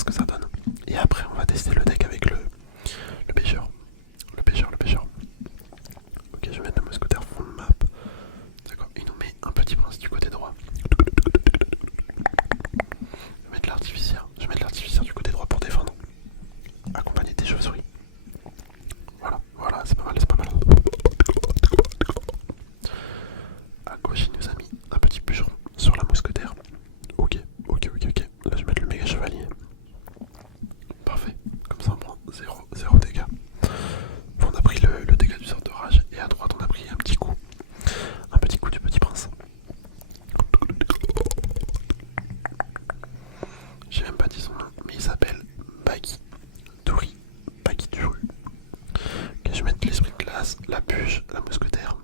ce que ça donne. Et après on va tester le deck avec le pêcheur. Le pêcheur, le pêcheur. Ok, je vais mettre le mousquetaire fond de map. D'accord, il nous met un petit prince du côté droit. Je vais mettre l'artificière. Je vais mettre l'artificière du côté droit pour défendre. Accompagné des chauves-souris. Voilà, voilà, c'est pas mal, c'est pas mal. À gauche, il nous a mis un petit bûcheron sur la mousquetaire. Ok, ok, ok, ok. Là, je vais mettre le méga chevalier. Parfait. Comme ça, on prend 0 dégâts. On a pris le dégât du sort de rage. Et à droite, on a pris un petit coup. Un petit coup du petit prince. J'ai même pas dit son nom, mais il s'appelle Baggy Douri. Baggy Douri. Ok, je vais mettre l'esprit de glace, la bûche, la mousquetaire.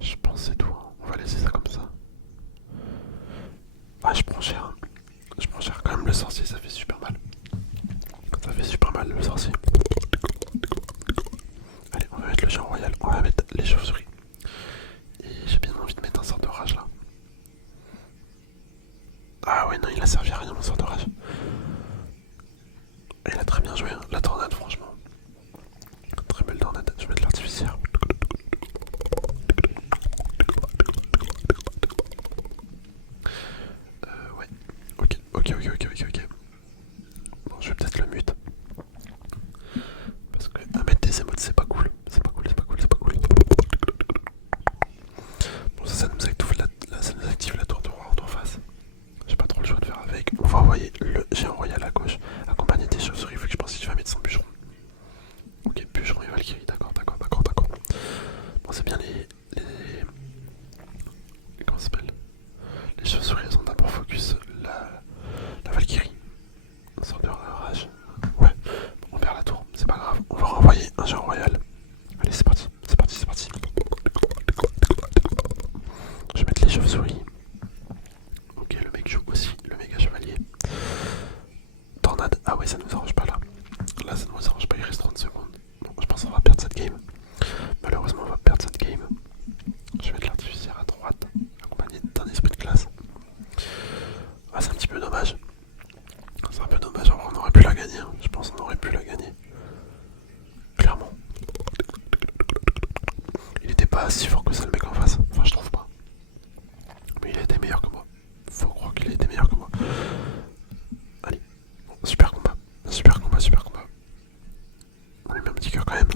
Je pense c'est tout. On va laisser ça comme ça. Ah, je prends cher. Je prends cher quand même, le sorcier, ça fait super mal. Ça fait super mal le sorcier. Allez, on va mettre le géant royal, on va mettre les chauves-souris. Et j'ai bien envie de mettre un sort de rage là. Ah ouais, non, il a servi à rien mon sort de rage. Il a très bien joué, hein. La tornade, franchement. Très belle tornade, je vais mettre l'artificière. Ouais, ok, ok, ok, ok, ok, ok. Bon, je vais peut-être le mute. Parce que mettre des émotes, c'est pas cool. C'est pas cool, c'est pas cool, c'est pas cool. Bon, ça nous active la tour de roi en face. J'ai pas trop le choix de faire avec. On va envoyer le géant royal à gauche, accompagné des chauves-souris, vu que je pense qu'il va mettre son bûcheron. Ok, bûcheron et Valkyrie, d'accord, d'accord, d'accord, d'accord. Bon, c'est bien comment ça s'appelle? Les chauves-souris, elles ont d'abord focus la Valkyrie. Sort de rage. Ouais, bon, on perd la tour, c'est pas grave. On va renvoyer un géant royal. Allez, c'est parti, c'est parti, c'est parti. Je vais mettre les chauves-souris. Ok, le mec joue aussi le méga chevalier. Tornade, ah ouais, ça nous arrange pas là. Là, ça nous arrange pas, il reste 30 secondes. Bon, je pense qu'on va perdre cette game. Malheureusement, on va perdre cette game. Je vais mettre l'artificière à droite, accompagné d'un esprit de classe. Ah, c'est un petit peu dommage. C'est un peu dommage, on aurait pu la gagner. Hein. Je pense qu'on aurait pu la gagner. Clairement. Il était pas si fort que ça le mec en face. Enfin, je trouve pas. Mais il a été meilleur que moi. Faut croire qu'il a été meilleur que moi. Allez. Bon, super combat. Super combat, super combat. On lui met un petit cœur quand même.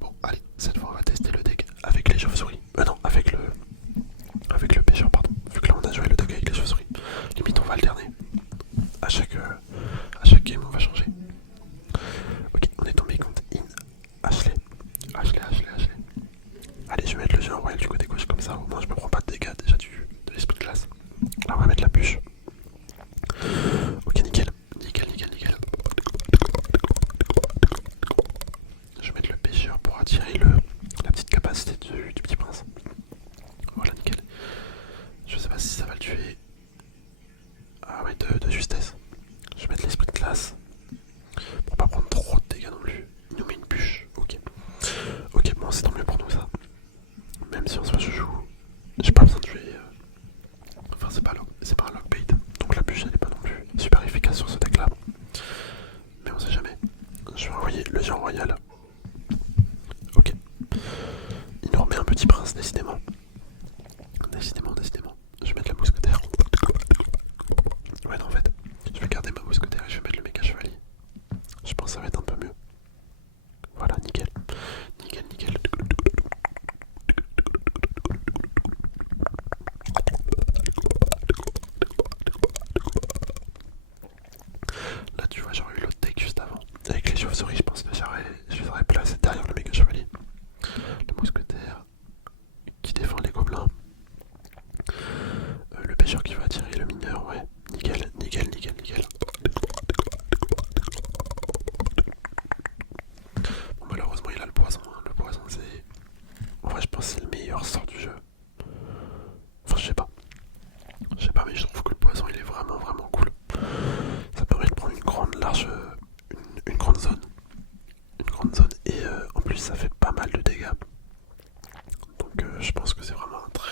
Bon, allez, cette fois on va tester le deck avec les chauves-souris. Non, avec le pêcheur, pardon. Vu que là on a joué le deck avec les chauves-souris. Limite on va alterner. À chaque game on va changer. Ok, on est tombé contre Ashley. Allez, je vais mettre le géant royal du côté gauche comme ça, au moins je me prends pas de dégâts déjà de l'esprit de glace. Là on va mettre la bûche. Ok, nickel. Nickel. Je vais mettre le pêcheur pour attirer la petite capacité du petit prince. Voilà, nickel. Je sais pas si ça va le tuer. Ah ouais, de justesse. Je vais mettre l'esprit de glace. Pour pas prendre trop de dégâts non plus. Il nous met une bûche. Ok. Ok, bon, c'est tant mieux pour nous ça. Même si en soi je joue. J'ai pas besoin de jouer. Enfin, c'est pas un lockbait. Donc la bûche elle est pas non plus super efficace sur ce deck là. Mais on sait jamais. Je vais envoyer le géant royal. Ok. Il nous remet un petit prince, décidément. Décidément. Je vais mettre la mousquetaire. Ouais, non, en fait, je vais garder ma mousquetaire et je vais mettre le méga chevalier. Je pense que ça va être un peu mieux. Voilà, nickel. Nickel. Là, tu vois, j'aurais eu l'autre deck juste avant. Avec les chauves-souris, je pense que je les aurais placés derrière le méga chevalier. Le mousquetaire qui défend les gobelins. Le pêcheur qui va attirer le mineur, ouais. Nickel. Bon, malheureusement, il a le poison. Hein. Le poison, c'est. En vrai, je pense que c'est le meilleur sort du jeu. Enfin, je sais pas, mais je trouve que le poison, il est vraiment cool. Ça permet de prendre une grande zone. Et en plus, ça fait pas mal de dégâts. Donc, je pense que c'est vraiment un très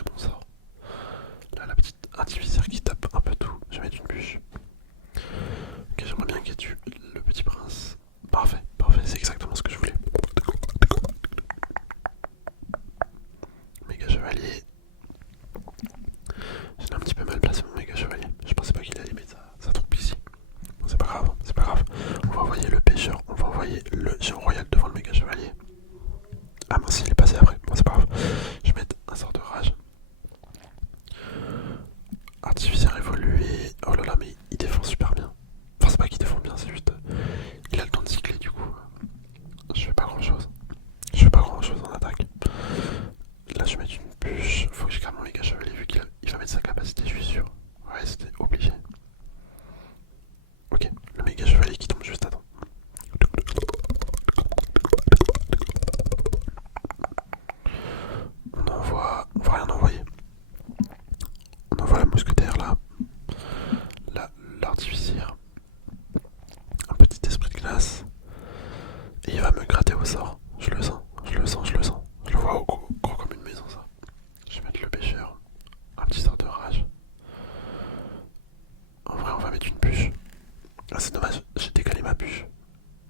c'est dommage, j'ai décalé ma bûche.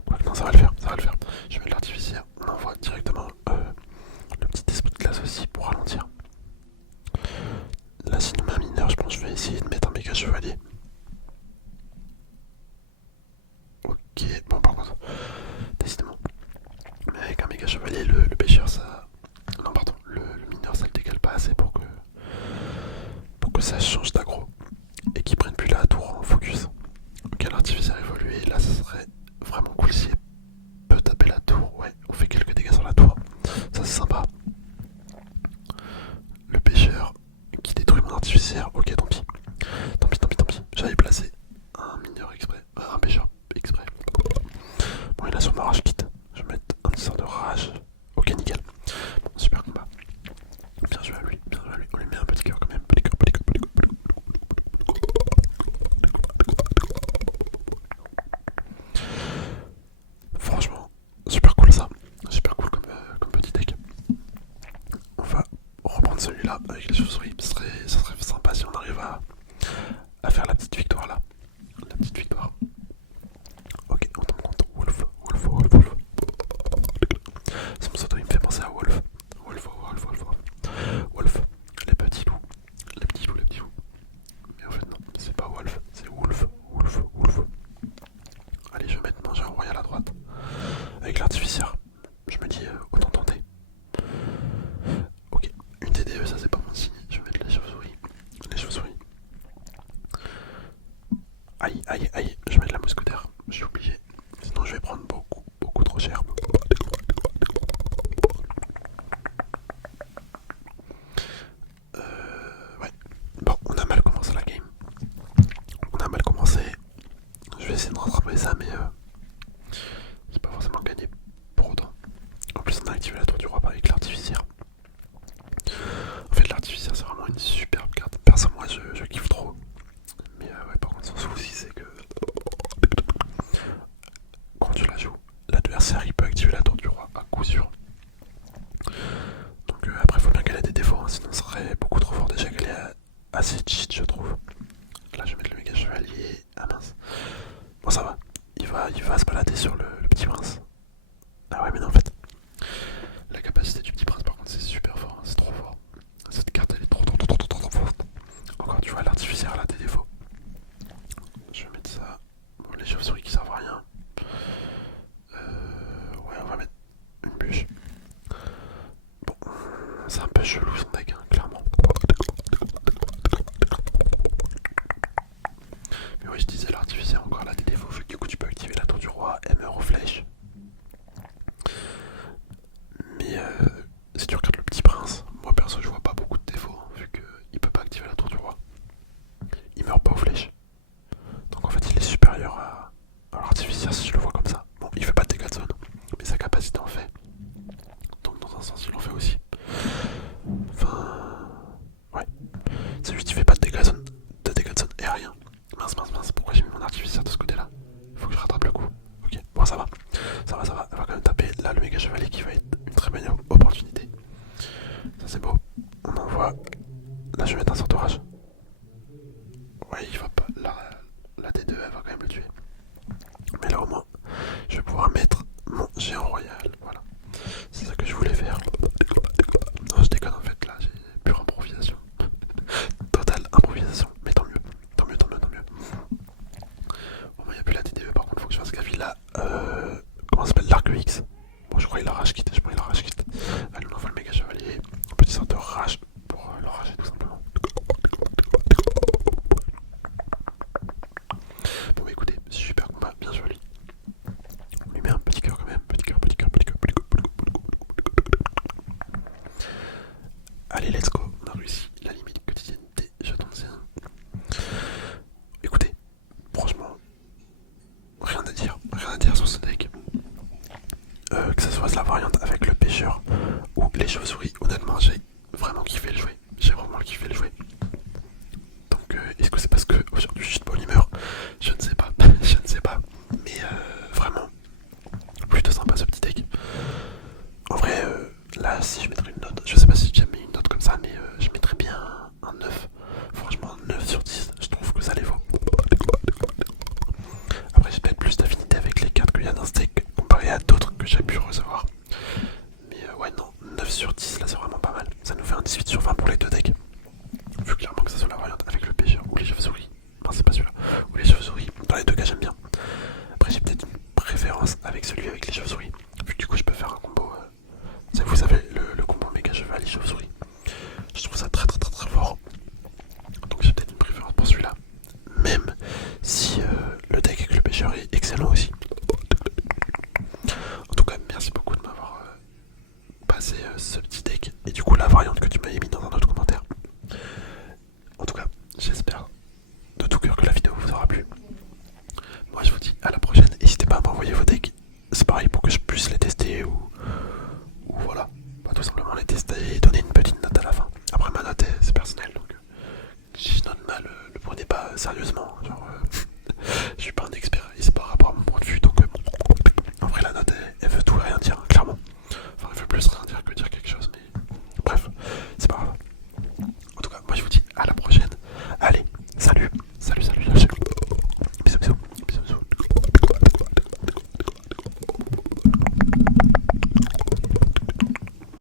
Quoique non, ça va le faire, ça va le faire. Je vais mettre l'artificière, on envoie directement le petit esprit de glace aussi pour ralentir. Là, sinon, ma mineur, je pense que je vais essayer de mettre un méga chevalier. Ok, bon, par contre, décidément. Mais avec un méga chevalier, le pêcheur, ça. Non, pardon, le mineur, ça le décale pas assez pour que ça change d'aggro et qu'il prenne plus la tour en focus. Ok, l'artificier évolué, là, ça serait vraiment cool si elle peut taper la tour. Ouais, on fait quelques dégâts sur la tour, ça c'est sympa. Le pêcheur qui détruit mon artificiaire, ok, tant pis. Tant pis, tant pis, tant pis. J'avais placé un mineur exprès, un pêcheur exprès. Bon, il a son rage kit. Je vais mettre un petit sort de rage. Ok, nickel. Bon, super combat. Bien joué à lui, bien joué à lui. On lui met un petit cœur quand même. Petit cœur, petit cœur, petit cœur, petit cœur. Franchement, super cool ça. Super cool comme petit deck. On va reprendre celui-là avec les chauves-souris. Ça serait sympa si on arrive à faire la petite victoire là. La petite victoire. Ok, on tombe compte. Wolf, Wolf, Wolf, Wolf. Son pseudo il me fait penser à Wolf. Wolf, Wolf, Wolf, Wolf. Wolf, les petits loups. Les petits loups, les petits loups. Mais en fait non, c'est pas Wolf, c'est Wolf, Wolf, Wolf. Allez, je vais mettre manger un royal à droite. Avec l'artificière. Je me dis autant tenter. Ok, une TDE, ça c'est pas mon signe. Je vais mettre les chauves-souris. Les chauves-souris. Aïe, aïe, aïe, je vais mettre la mousquetaire. J'ai oublié. Sinon je vais prendre beaucoup, beaucoup trop cher. Ouais. Bon, on a mal commencé la game. On a mal commencé. Je vais essayer de rattraper ça, mais c'est pas forcément gagné pour autant. En plus, on a activé la tour du roi avec l'artificière. En fait, l'artificière, c'est vraiment une superbe carte. Perso, moi, je kiffe trop. Mais ouais, par contre, son souci, c'est que quand tu la joues, l'adversaire il peut activer la tour du roi à coup sûr. Donc après, faut bien qu'elle ait des défauts, hein, sinon ce serait beaucoup trop fort. Déjà qu'elle est assez cheat, je trouve. Là, je vais mettre le méga chevalier. Ah mince. Bon, ça va. Il va se balader sur le petit prince. Ah ouais, mais non, en fait, la capacité du petit prince, par contre, c'est super fort. Hein, c'est trop fort. Cette carte, elle est trop forte. Encore, tu vois, l'artificière, elle a des défauts. Je vais mettre ça. Bon, les chauves-souris qui servent à rien. Ouais, on va mettre une bûche. Bon, c'est un peu chelou son deck, hein, clairement. Mais oui, je disais, l'artificière encore là des défauts. Vu que du coup, tu peux activer la tour du roi, elle meurt aux flèches. Mais si tu regardes le petit prince, moi perso, je vois pas beaucoup de défauts, hein, vu qu'il peut pas activer la tour du roi. Il meurt pas aux flèches. Donc en fait, il est supérieur à l'artificière si je le vois comme ça. Bon, il fait pas de dégâts de zone, mais sa capacité en fait. Donc dans un sens, il en fait aussi. Enfin, ouais. C'est juste qu'il fait pas de dégâts de zone et rien. Mince, mince, mince. Pourquoi j'ai mis mon artificière de ce côté-là? Faut que je rattrape le coup. Ok, bon, ça va. Ça va, ça va. Elle va quand même taper là le méga chevalier qui va être une très bonne opportunité. Ça, c'est beau. On envoie. Là, je vais mettre un sort d'orage. Ouais, il va pas. La D2, elle va quand même le tuer. Mais là, au moins, je vais pouvoir mettre mon géant royal. Voilà. C'est ça que je voulais faire. Non, je déconne en fait, là, j'ai pure improvisation. Totale improvisation, mais tant mieux. Tant mieux, tant mieux, tant mieux. Bon, il n'y a plus la TDE, par contre, faut que je fasse gaffe. Il a. Comment ça s'appelle? L'arc X. Bon, je crois qu'il a rage quitte. Je crois qu'il a rage quitte. Allez, on envoie le méga chevalier. Un petit sort de rage pour le rager tout simplement. Bon, bah écoutez, super combat, bien joli. On lui met un petit cœur quand même. Petit cœur, petit cœur, petit cœur, petit cœur, petit cœur, petit cœur. Allez, let's go. On a réussi la limite quotidienneté. J'attends de ça. Écoutez, franchement, rien à dire sur ce deck. Que ce soit la variante avec le pêcheur ou les chauves-souris, honnêtement, j'ai vraiment kiffé le jouer. J'ai vraiment kiffé le jouer. Donc, est-ce que c'est parce que aujourd'hui je suis de bonne humeur? Je ne sais pas. Je ne sais pas. Mais vraiment, plutôt sympa ce petit deck. En vrai, là, si je mettrais une note, je sais pas si j'ai mis une note comme ça, mais je mettrais bien un 9. Franchement, 9 sur 10, je trouve que ça les vaut. Après, ça nous fait un 18/20 pour les deux decks. Vu clairement que ça soit la variante avec le pêcheur ou les chauves-souris. Enfin, c'est pas celui-là. Ou les chauves-souris. Dans les deux cas, j'aime bien. Après, j'ai peut-être une préférence avec celui avec les chauves-souris. Vu que du coup, je peux faire un combo. Vous savez, le combo méga cheval et chauve-souris. Je trouve ça très très très très fort. Donc, j'ai peut-être une préférence pour celui-là. Même si le deck avec le pêcheur est excellent aussi. En tout cas, merci beaucoup de m'avoir passé ce petit deck. Et du coup, la variante que tu m'avais mis dans